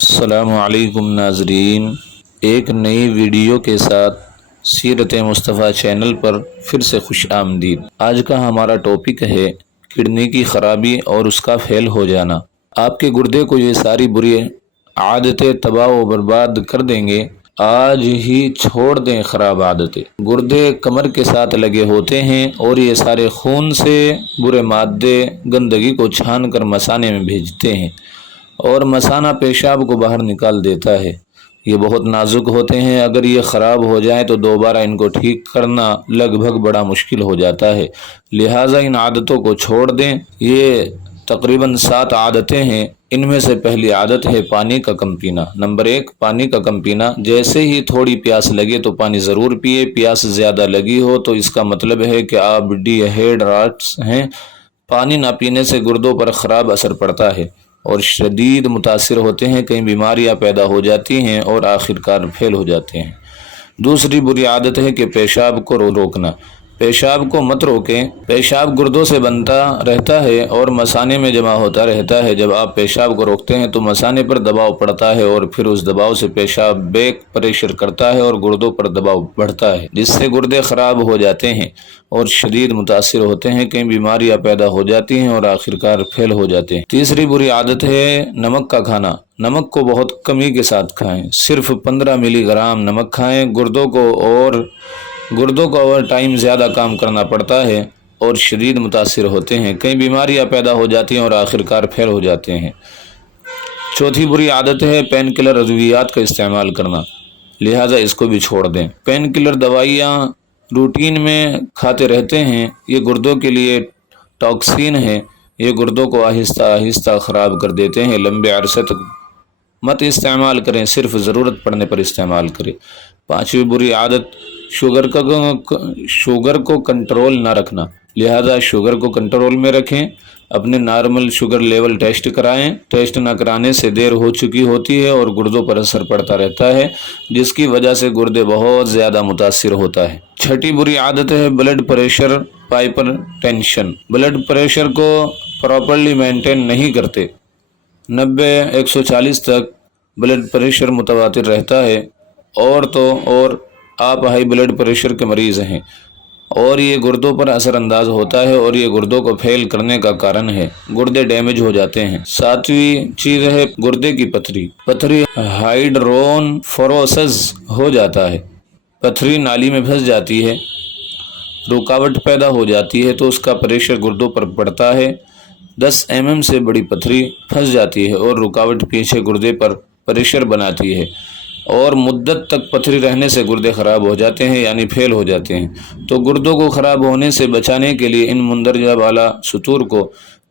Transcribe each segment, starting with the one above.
السلام علیکم ناظرین، ایک نئی ویڈیو کے ساتھ سیرت مصطفیٰ چینل پر پھر سے خوش آمدید۔ آج کا ہمارا ٹاپک ہے کڈنی کی خرابی اور اس کا فیل ہو جانا۔ آپ کے گردے کو یہ ساری بری عادتیں تباہ و برباد کر دیں گے۔ آج ہی چھوڑ دیں خراب عادتیں۔ گردے کمر کے ساتھ لگے ہوتے ہیں اور یہ سارے خون سے برے مادے گندگی کو چھان کر مثانے میں بھیجتے ہیں اور مثانہ پیشاب کو باہر نکال دیتا ہے۔ یہ بہت نازک ہوتے ہیں، اگر یہ خراب ہو جائیں تو دوبارہ ان کو ٹھیک کرنا لگ بھگ بڑا مشکل ہو جاتا ہے، لہٰذا ان عادتوں کو چھوڑ دیں۔ یہ تقریباً 7 عادتیں ہیں۔ ان میں سے پہلی عادت ہے پانی کا کم پینا۔ نمبر 1، پانی کا کم پینا۔ جیسے ہی تھوڑی پیاس لگے تو پانی ضرور پیے۔ پیاس زیادہ لگی ہو تو اس کا مطلب ہے کہ آپ ڈی ہائیڈریٹس ہیں۔ پانی نہ پینے سے گردوں پر خراب اثر پڑتا ہے اور شدید متاثر ہوتے ہیں، کئی بیماریاں پیدا ہو جاتی ہیں اور آخرکار فیل ہو جاتے ہیں۔ دوسری بری عادت ہے کہ پیشاب کو روکنا۔ پیشاب کو مت روکیں۔ پیشاب گردوں سے بنتا رہتا ہے اور مثانے میں جمع ہوتا رہتا ہے۔ جب آپ پیشاب کو روکتے ہیں تو مثانے پر دباؤ پڑتا ہے اور پھر اس دباؤ سے پیشاب بیک پریشر کرتا ہے اور گردوں پر دباؤ بڑھتا ہے، جس سے گردے خراب ہو جاتے ہیں اور شدید متاثر ہوتے ہیں، کئی بیماریاں پیدا ہو جاتی ہیں اور آخرکار فیل ہو جاتے ہیں۔ تیسری بری عادت ہے نمک کا کھانا۔ نمک کو بہت کمی کے ساتھ کھائیں، صرف 15 ملی گرام نمک کھائیں۔ گردوں کو اوور ٹائم زیادہ کام کرنا پڑتا ہے اور شدید متاثر ہوتے ہیں، کئی بیماریاں پیدا ہو جاتی ہیں اور آخرکار فیل ہو جاتے ہیں۔ چوتھی بری عادت ہے پین کلر ادویات کا استعمال کرنا، لہٰذا اس کو بھی چھوڑ دیں۔ پین کلر دوائیاں روٹین میں کھاتے رہتے ہیں، یہ گردوں کے لیے ٹاکسین ہے، یہ گردوں کو آہستہ آہستہ خراب کر دیتے ہیں۔ لمبے عرصے تک مت استعمال کریں، صرف ضرورت پڑنے پر استعمال کریں۔ پانچویں بری عادت شوگر کو کنٹرول نہ رکھنا، لہذا شوگر کو کنٹرول میں رکھیں۔ اپنے نارمل شوگر لیول ٹیسٹ کرائیں۔ ٹیسٹ نہ کرانے سے دیر ہو چکی ہوتی ہے اور گردوں پر اثر پڑتا رہتا ہے، جس کی وجہ سے گردے بہت زیادہ متاثر ہوتا ہے۔ چھٹی بری عادت ہے blood pressure hypertension. Blood pressure کو پراپرلی مینٹین نہیں کرتے، 90-140 تک بلڈ پریشر متواتر رہتا ہے، اور آپ ہائی بلڈ پریشر کے مریض ہیں اور یہ گردوں پر اثر انداز ہوتا ہے اور یہ گردوں کو فیل کرنے کا کارن ہے، گردے ڈیمیج ہو جاتے ہیں۔ ساتویں چیز ہے گردے کی پتھری ہائیڈرون فوروسس ہو جاتا ہے۔ پتھری نالی میں پھنس جاتی ہے، رکاوٹ پیدا ہو جاتی ہے تو اس کا پریشر گردوں پر پڑتا ہے۔ 10 mm سے بڑی پتھری پھنس جاتی ہے اور رکاوٹ پیچھے گردے پر پریشر بناتی ہے اور مدت تک پتھری رہنے سے گردے خراب ہو جاتے ہیں، یعنی فیل ہو جاتے ہیں۔ تو گردوں کو خراب ہونے سے بچانے کے لیے ان مندرجہ بالا سطور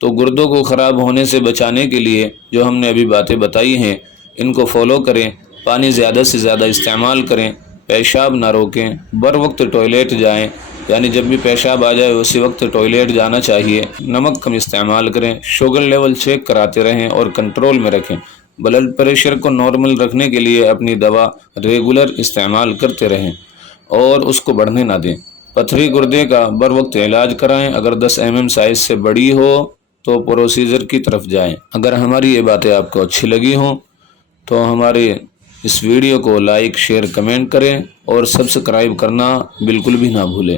گردوں کو خراب ہونے سے بچانے کے لیے جو ہم نے ابھی باتیں بتائی ہیں، ان کو فالو کریں۔ پانی زیادہ سے زیادہ استعمال کریں، پیشاب نہ روکیں، بر وقت ٹوائلٹ جائیں، یعنی جب بھی پیشاب آ جائے اسی وقت ٹوائلٹ جانا چاہیے۔ نمک کم استعمال کریں، شوگر لیول چیک کراتے رہیں اور کنٹرول میں رکھیں۔ بلڈ پریشر کو نارمل رکھنے کے لیے اپنی دوا ریگولر استعمال کرتے رہیں اور اس کو بڑھنے نہ دیں۔ پتھری گردے کا بر وقت علاج کرائیں۔ اگر 10 mm سائز سے بڑی ہو تو پروسیجر کی طرف جائیں۔ اگر ہماری یہ باتیں آپ کو اچھی لگی ہوں تو ہمارے اس ویڈیو کو لائک، شیئر، کمنٹ کریں اور سبسکرائب کرنا بالکل بھی نہ بھولیں۔